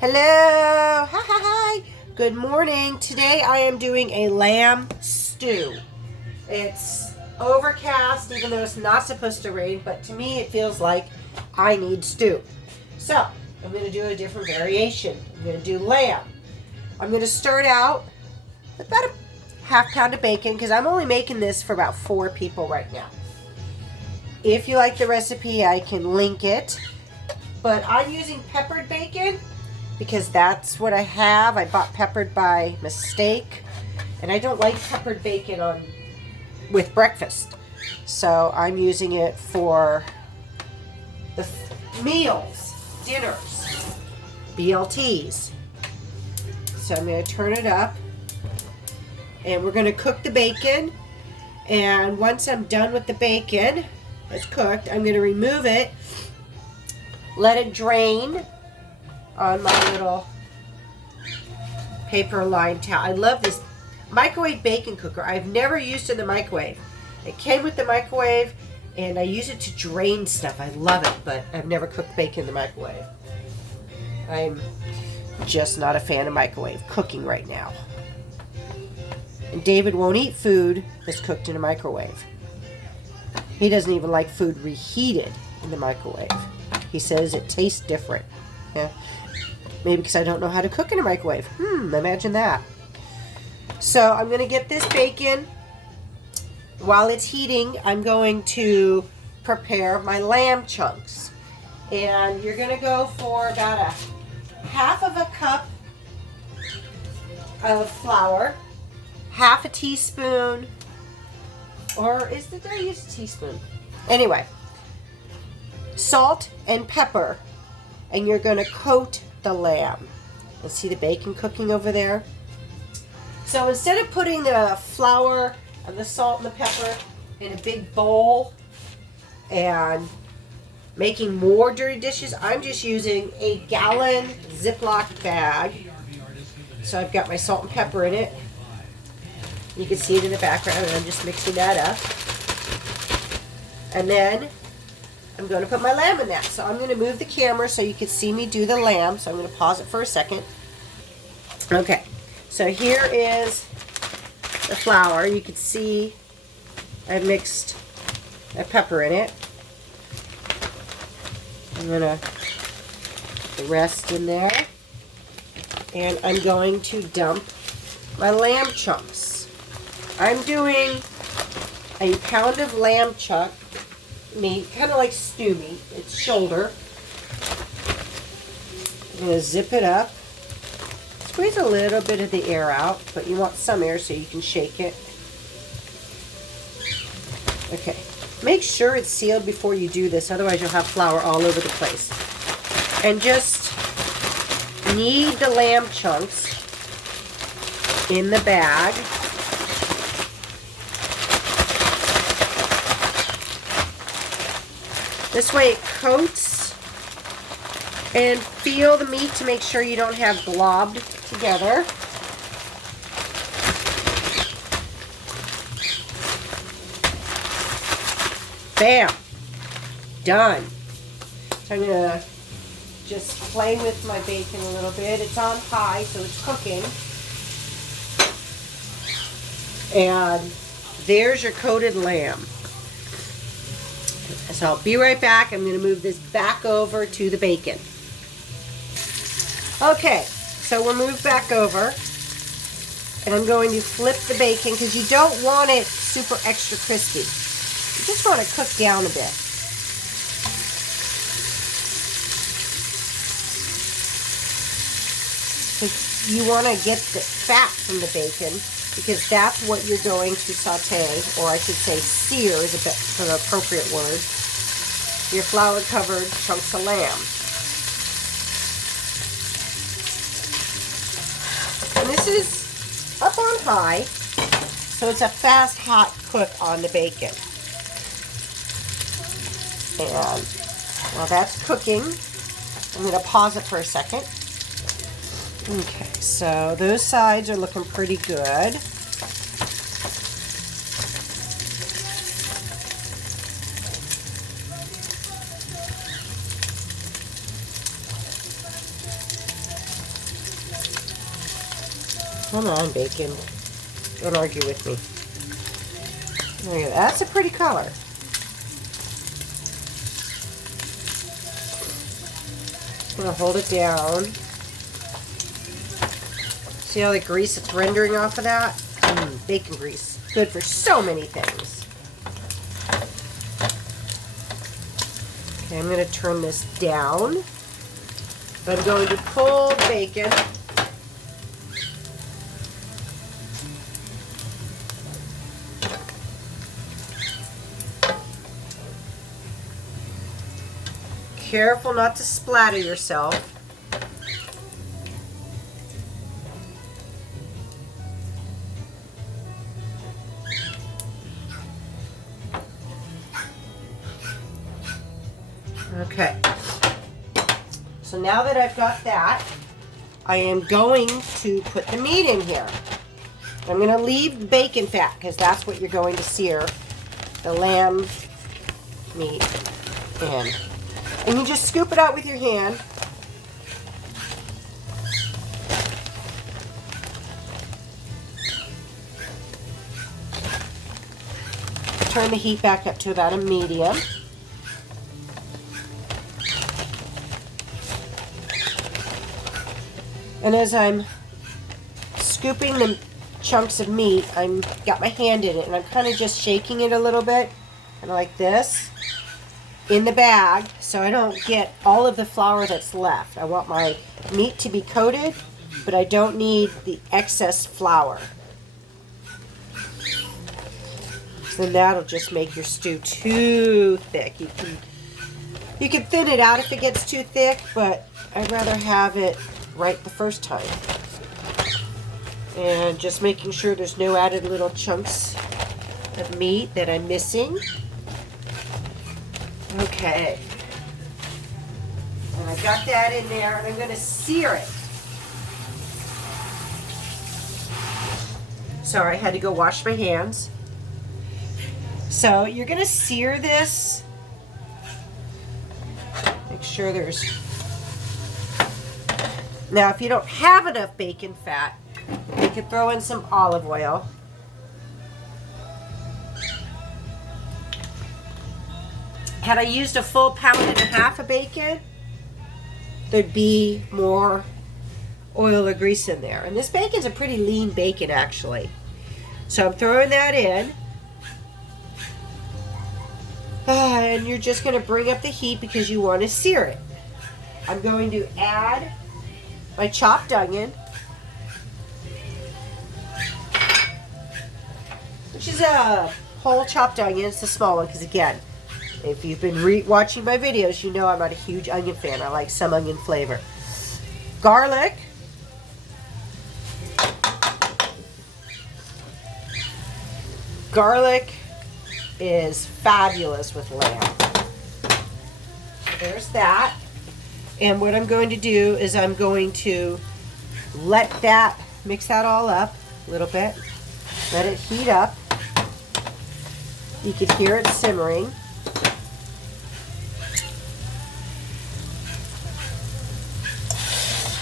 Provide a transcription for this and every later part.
Hello! Hi, hi, hi! Good morning. Today I am doing a lamb stew. It's overcast, even though it's not supposed to rain, but to me it feels like I need stew. So, I'm going to do a different variation. I'm going to do lamb. I'm going to start out with about a half pound of bacon because I'm only making this for about 4 people right now. If you like the recipe, I can link it. But I'm using peppered bacon because that's what I have. I bought peppered by mistake, and I don't like peppered bacon with breakfast. So I'm using it for the meals, dinners, BLTs. So I'm going to turn it up, and we're going to cook the bacon. And once I'm done with the bacon, it's cooked, I'm going to remove it, let it drain on my little paper lined towel. I love this microwave bacon cooker. I've never used it in the microwave. It came with the microwave and I use it to drain stuff. I love it, but I've never cooked bacon in the microwave. I'm just not a fan of microwave cooking right now. And David won't eat food that's cooked in a microwave. He doesn't even like food reheated in the microwave. He says it tastes different. Yeah. Maybe because I don't know how to cook in a microwave. Imagine that. So I'm going to get this bacon. While it's heating, I'm going to prepare my lamb chunks. And you're going to go for about a half of a cup of flour, half a teaspoon, or did I use a teaspoon? Anyway, salt and pepper, and you're going to coat the lamb. And see the bacon cooking over there? So instead of putting the flour and the salt and the pepper in a big bowl and making more dirty dishes, I'm just using a gallon Ziploc bag. So I've got my salt and pepper in it. You can see it in the background, and I'm just mixing that up. And then I'm going to put my lamb in that. So I'm going to move the camera so you can see me do the lamb. So I'm going to pause it for a second. Okay, so here is the flour. You can see I mixed a pepper in it. I'm going to put the rest in there. And I'm going to dump my lamb chunks. I'm doing a pound of lamb chunk meat, kind of like stew meat. It's shoulder. I'm going to zip it up. Squeeze a little bit of the air out, but you want some air so you can shake it. Okay. Make sure it's sealed before you do this, otherwise you'll have flour all over the place. And just knead the lamb chunks in the bag. This way it coats, and feel the meat to make sure you don't have globbed together. Bam! Done. So I'm going to just play with my bacon a little bit. It's on high, so it's cooking. And there's your coated lamb. So I'll be right back. I'm going to move this back over to the bacon. Okay, so we'll move back over. And I'm going to flip the bacon because you don't want it super extra crispy. You just want to cook down a bit. Because you want to get the fat from the bacon, because that's what you're going to saute, or I should say sear is an appropriate word, your flour-covered chunks of lamb. And this is up on high, so it's a fast, hot cook on the bacon. And while that's cooking, I'm going to pause it for a second. Okay, so those sides are looking pretty good. Come on, bacon. Don't argue with me. There you go. That's a pretty color. I'm going to hold it down. See all the grease that's rendering off of that? Bacon grease. Good for so many things. Okay, I'm going to turn this down. I'm going to pull the bacon. Careful not to splatter yourself. Okay. So now that I've got that, I am going to put the meat in here. I'm going to leave the bacon fat because that's what you're going to sear the lamb meat in. And you just scoop it out with your hand. Turn the heat back up to about a medium. And as I'm scooping the chunks of meat, I'm got my hand in it and I'm kind of just shaking it a little bit, kind of like this, in the bag so I don't get all of the flour that's left. I want my meat to be coated, but I don't need the excess flour. So then that'll just make your stew too thick. You can thin it out if it gets too thick, but I'd rather have it right the first time. And just making sure there's no added little chunks of meat that I'm missing. Okay. And I got that in there, and I'm going to sear it. Sorry, I had to go wash my hands. So you're going to sear this. Make sure there's... Now, if you don't have enough bacon fat, you can throw in some olive oil. Had I used a full 1.5 pounds of bacon, there'd be more oil or grease in there. And this bacon's a pretty lean bacon, actually. So I'm throwing that in. And you're just going to bring up the heat because you want to sear it. I'm going to add my chopped onion, which is a whole chopped onion. It's the small one because, again, if you've been watching my videos, you know I'm not a huge onion fan. I like some onion flavor. Garlic. Garlic is fabulous with lamb. There's that. And what I'm going to do is I'm going to let that, mix that all up a little bit. Let it heat up. You can hear it simmering.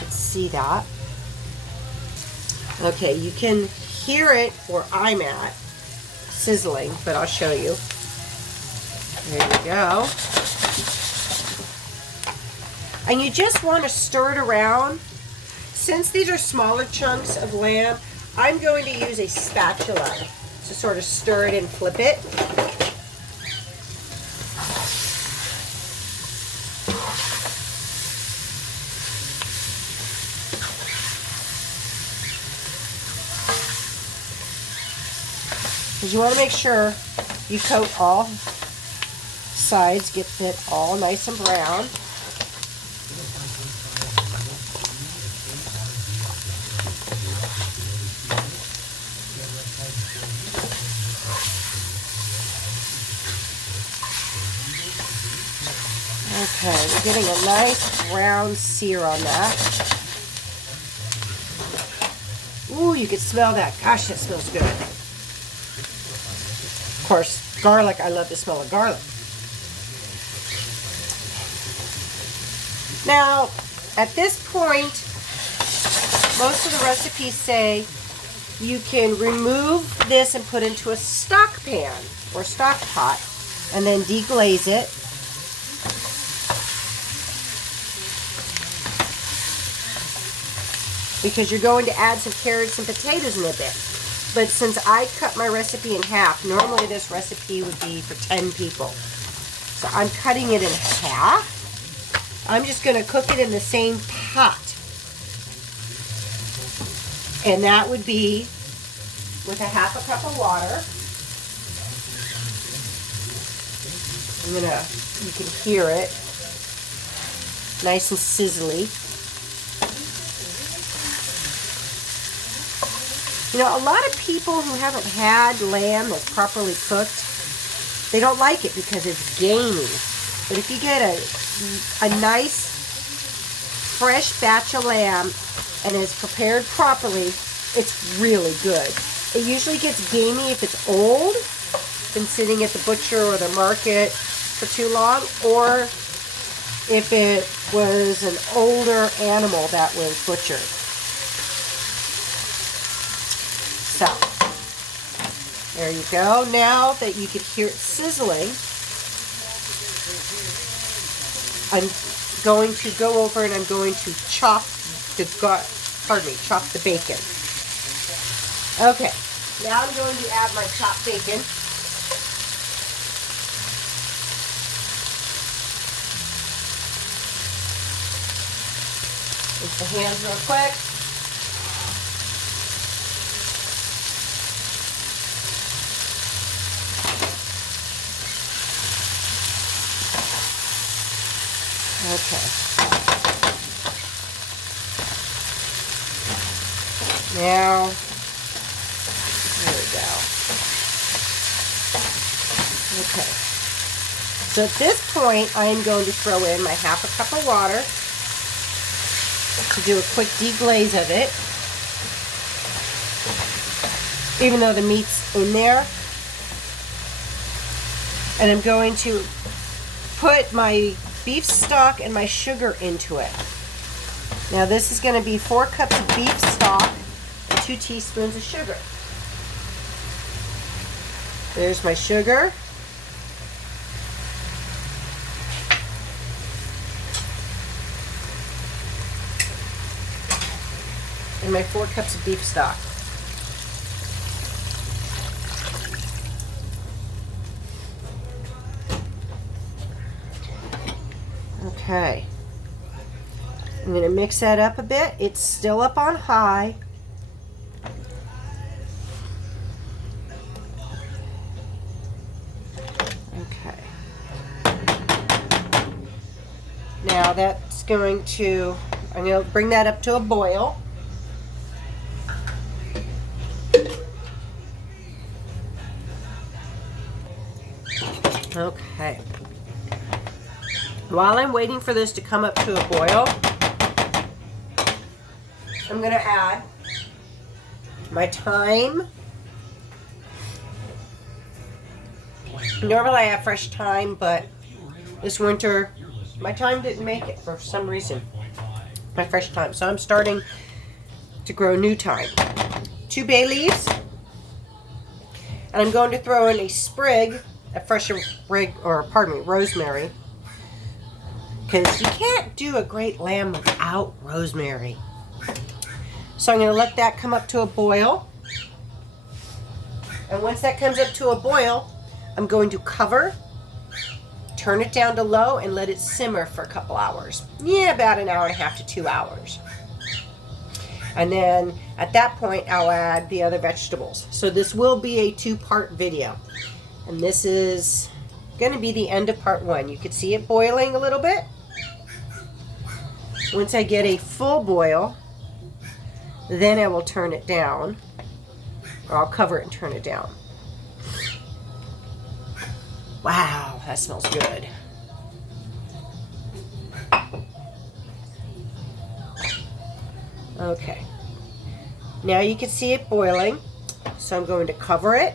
Let's see that. Okay, you can hear it where I'm at, sizzling, but I'll show you. There you go. And you just want to stir it around. Since these are smaller chunks of lamb, I'm going to use a spatula to sort of stir it and flip it. Because you want to make sure you coat all sides, get it all nice and brown. Okay, we're getting a nice brown sear on that. Ooh, you can smell that. Gosh, that smells good. Of course, garlic, I love the smell of garlic. Now, at this point, most of the recipes say you can remove this and put into a stock pan or stock pot and then deglaze it. Because you're going to add some carrots and potatoes in a bit. But since I cut my recipe in half, normally this recipe would be for 10 people. So I'm cutting it in half. I'm just going to cook it in the same pot. And that would be with a half a cup of water. You can hear it. Nice and sizzly. You know, a lot of people who haven't had lamb that's properly cooked, they don't like it because it's gamey. But if you get a nice, fresh batch of lamb and it's prepared properly, it's really good. It usually gets gamey if it's old, been sitting at the butcher or the market for too long, or if it was an older animal that was butchered. So, there you go. Now that you can hear it sizzling, I'm going to go over and I'm going to chop the bacon. Okay, now I'm going to add my chopped bacon. Rinse the hands real quick. Okay. Now, there we go. Okay. So at this point, I am going to throw in my half a cup of water to do a quick deglaze of it. Even though the meat's in there. And I'm going to put my beef stock and my sugar into it. Now this is going to be 4 cups of beef stock and 2 teaspoons of sugar. There's my sugar. And my 4 cups of beef stock. Okay. I'm going to mix that up a bit. It's still up on high. Okay. Now that's going to, I'm going to bring that up to a boil. Okay. While I'm waiting for this to come up to a boil, I'm going to add my thyme. Normally I have fresh thyme, but this winter my thyme didn't make it for some reason. My fresh thyme. So I'm starting to grow new thyme. 2 bay leaves. And I'm going to throw in a sprig, rosemary. Because you can't do a great lamb without rosemary. So I'm going to let that come up to a boil. And once that comes up to a boil, I'm going to cover, turn it down to low, and let it simmer for a couple hours. Yeah, about an hour and a half to 2 hours. And then at that point, I'll add the other vegetables. So this will be a 2-part video. And this is going to be the end of part 1. You can see it boiling a little bit. Once I get a full boil, then I will turn it down, or I'll cover it and turn it down. Wow, that smells good. Okay, now you can see it boiling, so I'm going to cover it,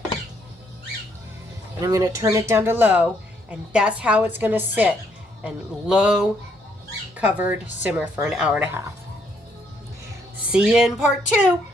and I'm going to turn it down to low, and that's how it's going to sit, and low covered simmer for an hour and a half. See you in part 2.